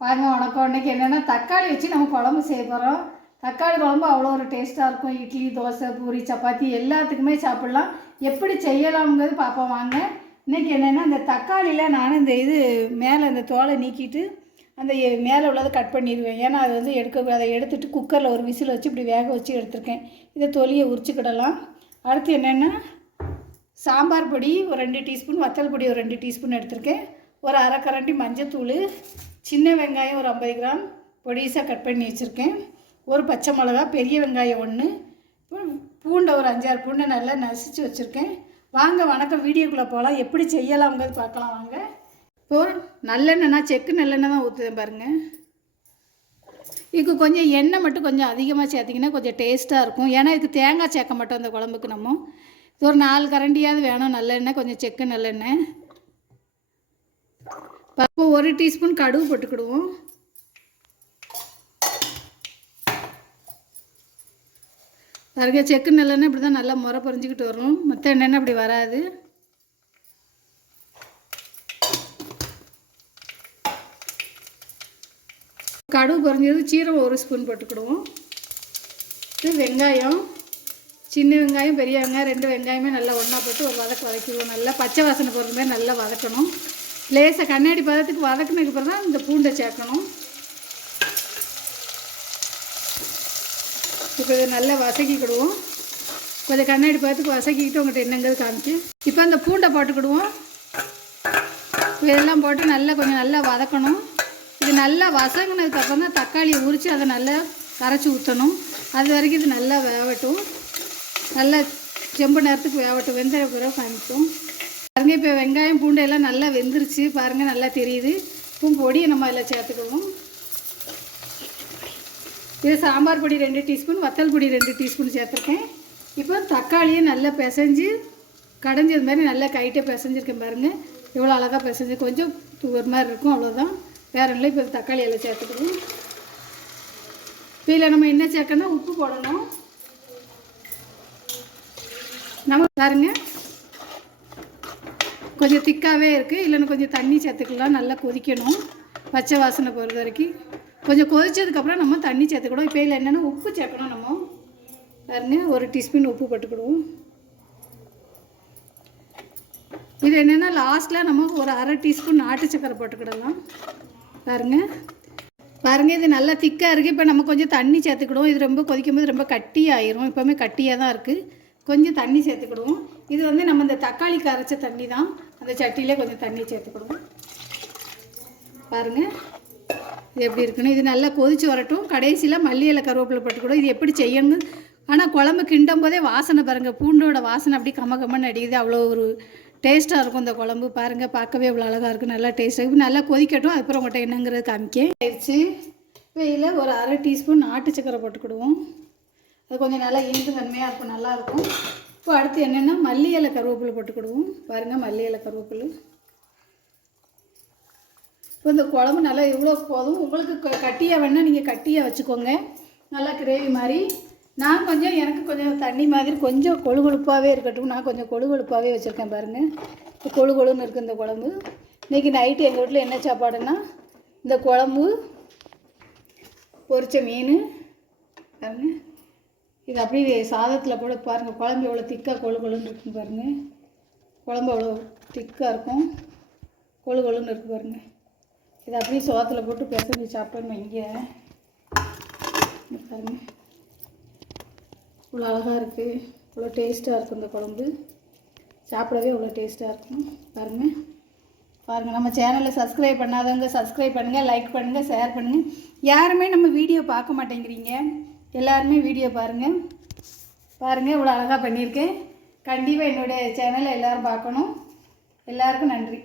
வாங்க வணக்கம். இன்றைக்கி என்னென்னா தக்காளி வச்சு நம்ம குழம்பு செய்ய போகிறோம் தக்காளி குழம்பு அவ்வளோ ஒரு டேஸ்ட்டாக இருக்கும். இட்லி தோசை பூரி சப்பாத்தி எல்லாத்துக்குமே சாப்பிட்லாம். எப்படி செய்யலாம்ங்கிறது பார்ப்போம் வாங்க. இன்னைக்கு என்னென்னா இந்த தக்காளியில் நான் இந்த இது மேலே இந்த தோலை நீக்கிட்டு அந்த மேலே உள்ளதை கட் பண்ணிடுவேன். ஏன்னா அது வந்து எடுக்க அதை எடுத்துகிட்டு குக்கரில் ஒரு விசில் வச்சு இப்படி வேக வச்சு எடுத்திருக்கேன். இதை தொலியை உரிச்சுக்கிடலாம். அடுத்து என்னென்னா சாம்பார் பொடி ஒரு ரெண்டு டீஸ்பூன் வத்தல் பொடி ஒரு ரெண்டு டீஸ்பூன் எடுத்திருக்கேன். ஒரு அரை கரண்டி மஞ்சத்தூள் சின்ன வெங்காயம் ஒரு ஐம்பது கிராம் பொடிசாக கட் பண்ணி வச்சுருக்கேன். ஒரு பச்சை மிளகா பெரிய வெங்காயம் ஒன்று பூண்டை ஒரு அஞ்சாறு பூண்டை நல்லா நசிச்சு வச்சுருக்கேன். வாங்க வணக்கம். வீடியோக்குள்ளே போகலாம் எப்படி செய்யலாம்ங்கிறது பார்க்கலாம். வாங்க. இப்போ நல்லெண்ணெய்னா செக்கு நல்லெண்ணெய் தான் ஊற்றுவேன் பாருங்கள் இதுக்கு கொஞ்சம் எண்ணெய் மட்டும் கொஞ்சம் அதிகமாக சேர்த்திங்கன்னா கொஞ்சம் டேஸ்ட்டாக இருக்கும். ஏன்னா இதுக்கு தேங்காய் சேர்க்க மாட்டோம் அந்த குழம்புக்கு நம்ம. ஒரு நாலு கரண்டியாவது வேணும். நல்லெண்ணெய் கொஞ்சம் செக்கு நல்லெண்ணெய். இப்போ ஒரு டீஸ்பூன் கடுகு போட்டுக்கிடுவோம். பாருங்க செக்கு நல்லெண்ணெய் இப்படி தான் நல்லா முறை பொறிஞ்சிக்கிட்டு வரும். மற்ற எண்ணெய் அப்படி வராது. கடுகு பொறிஞ்சது சீரகம் ஒரு ஸ்பூன் போட்டுக்கிடுவோம். இது வெங்காயம். சின்ன வெங்காயம் பெரிய வெங்காயம் ரெண்டு வெங்காயமே நல்லா ஒன்றா போட்டு ஒரு வதக்கு வதக்கிடுவோம். நல்லா பச்சை வாசனை போடுற மாதிரி நல்லா வதக்கணும். லேசாக கண்ணாடி பதத்துக்கு வதக்குனதுக்கு அப்புறம் தான் இந்த பூண்டை சேர்க்கணும். இப்போ இதை நல்லா வசக்கிக்கிடுவோம் கொஞ்சம் கண்ணாடி பதத்துக்கு வசக்கிக்கிட்டு உங்கள்கிட்ட என்னங்கிறது காமிச்சு. இப்போ அந்த பூண்டை போட்டுக்கிடுவோம். இதெல்லாம் போட்டு நல்லா கொஞ்சம் நல்லா வதக்கணும். இது நல்லா வதங்கினதுக்கு அப்புறம் தான் தக்காளியை உரித்து அதை நல்லா கரைச்சி ஊற்றணும் அது வரைக்கும் இது நல்லா வேகட்டும் நல்லா செம்பு நேரத்துக்கு வேகட்டும் வெந்த பிறகு காமிக்கும் பாருங்க இப்போ வெங்காயம் பூண்டு எல்லாம் நல்லா வெந்துருச்சு. பாருங்கள் நல்லா தெரியுது. இப்போ பொடியை நம்ம அதில் சேர்த்துக்குவோம் இது சாம்பார் பொடி ரெண்டு டீஸ்பூன் வத்தல் பொடி ரெண்டு டீஸ்பூன் சேர்த்துருக்கேன். இப்போ தக்காளியை நல்லா பிசைஞ்சு கடைஞ்சது மாதிரி நல்லா கைட்டே பிசைஞ்சிருக்கேன் பாருங்கள் இவ்வளோ அழகாக பிசைஞ்சு கொஞ்சம் ஒரு மாதிரி இருக்கும் அவ்வளோதான் வேற இல்லை இப்போ தக்காளி எல்லாம் சேர்த்துக்கணும். இப்போ இதில் நம்ம என்ன சேர்க்கணும் உப்பு போடணும். நம்ம பாருங்க கொஞ்சம் திக்காகவே இருக்குது இல்லைன்னா கொஞ்சம் தண்ணி சேர்த்துக்கலாம். நல்லா கொதிக்கணும். பச்சை வாசனை போகிறது வரைக்கும். கொஞ்சம் கொதிச்சதுக்கப்புறம் நம்ம தண்ணி சேர்த்துக்கணும் இப்போ இதில் என்னென்னா உப்பு சேர்க்கணும் நம்ம. பாருங்க ஒரு டீஸ்பூன் உப்பு போட்டுக்கிடுவோம். இது என்னென்னா லாஸ்ட்டில் நம்ம ஒரு அரை டீஸ்பூன் நாட்டு சக்கரை போட்டுக்கிடலாம். பாருங்க. பாருங்க இது நல்லா திக்காக இருக்குது இப்போ நம்ம கொஞ்சம் தண்ணி சேர்த்துக்கிடுவோம். இது ரொம்ப கொதிக்கும் போது ரொம்ப கட்டி ஆயிரும் இப்போவுமே கட்டியாக தான் இருக்குது கொஞ்சம் தண்ணி சேர்த்துக்கிடுவோம். இது வந்து நம்ம இந்த தக்காளி கரைச்ச தண்ணி தான் அந்த சட்டியிலே கொஞ்சம் தண்ணி சேர்த்துக்கிடுவோம் பாருங்கள் இது எப்படி இருக்குன்னு. இது நல்லா கொதித்து வரட்டும். கடைசியில் மல்லி இலை கருவேப்பிலை கூட இது எப்படி செய்யணும் ஆனால் குழம்பு கிண்டும் போதே வாசனை பாருங்கள் பூண்டோட வாசனை அப்படி கம்ம கம்மன்னு அடிக்குது. அவ்வளோ ஒரு டேஸ்ட்டாக இருக்கும் இந்த குழம்பு. பாருங்கள் பார்க்கவே இவ்வளோ அழகாக இருக்கும் நல்லா டேஸ்ட்டாக இருக்கும் நல்லா கொதிக்கட்டும். அதுக்கப்புறம் உங்கள்கிட்ட என்னங்கிறது காமிக்க ஆயிடுச்சு. வெயில் ஒரு அரை டீஸ்பூன் நாட்டு சக்கரை போட்டுக்கிடுவோம் அது கொஞ்சம் நல்லா இனிப்பு தன்மையாக இருக்கும். நல்லாயிருக்கும் இப்போ அடுத்து என்னென்னா மல்லி இலை கருவேப்பிலை போட்டுக்கிடுவோம் பாருங்கள் மல்லி இலை கருவேப்பிலை. இப்போ இந்த குழம்பு நல்லா இவ்வளோ போதும். உங்களுக்கு க- கட்டியாக வேணால் நீங்கள் கட்டியாக வச்சுக்கோங்க. நல்லா கிரேவி மாதிரி. நான் கொஞ்சம் எனக்கு கொஞ்சம் தண்ணி மாதிரி கொஞ்சம் கொழு கொழுப்பாகவே இருக்கட்டும். நான் கொஞ்சம் கொழு கொழுப்பாகவே வச்சுருக்கேன் பாருங்கள் இப்போ கொழு கொழுன்னு இருக்குது இந்த குழம்பு. இன்றைக்கி நைட்டு எங்கள் வீட்டில் என்ன சாப்பாடுன்னா இந்த குழம்பு பொரிச்ச மீன். பாருங்க. இது அப்படியே சாதத்தில் போட பாருங்கள் குழம்பு எவ்வளோ திக்காக கொழு கொழுன்னு இருக்கும் பாருங்கள் குழம்பு அவ்வளோ திக்காக இருக்கும். கொழு கொழுன்னு இருக்கு பாருங்கள் இதை அப்படியே சோத்தில் போட்டு பிசைஞ்சு சாப்பிட்டோன்னு இங்கே. பாருங்க. இவ்வளோ அழகாக இருக்குது இவ்வளோ டேஸ்ட்டாக இருக்கும் இந்த குழம்பு. சாப்பிடவே இவ்வளோ டேஸ்ட்டாக இருக்கும். பாருங்கள் பாருங்கள் நம்ம சேனலில் சப்ஸ்கிரைப் பண்ணாதவங்க சப்ஸ்கிரைப் பண்ணுங்கள் லைக் பண்ணுங்கள் ஷேர் பண்ணுங்கள் யாருமே நம்ம வீடியோ பார்க்க மாட்டேங்கிறீங்க. எல்லாருமே வீடியோ பாருங்கள் பாருங்கள் இவ்வளோ அழகாக பண்ணியிருக்கேன். கண்டிப்பாக என்னுடைய சேனலை எல்லோரும் பார்க்கணும். எல்லாருக்கும் நன்றி.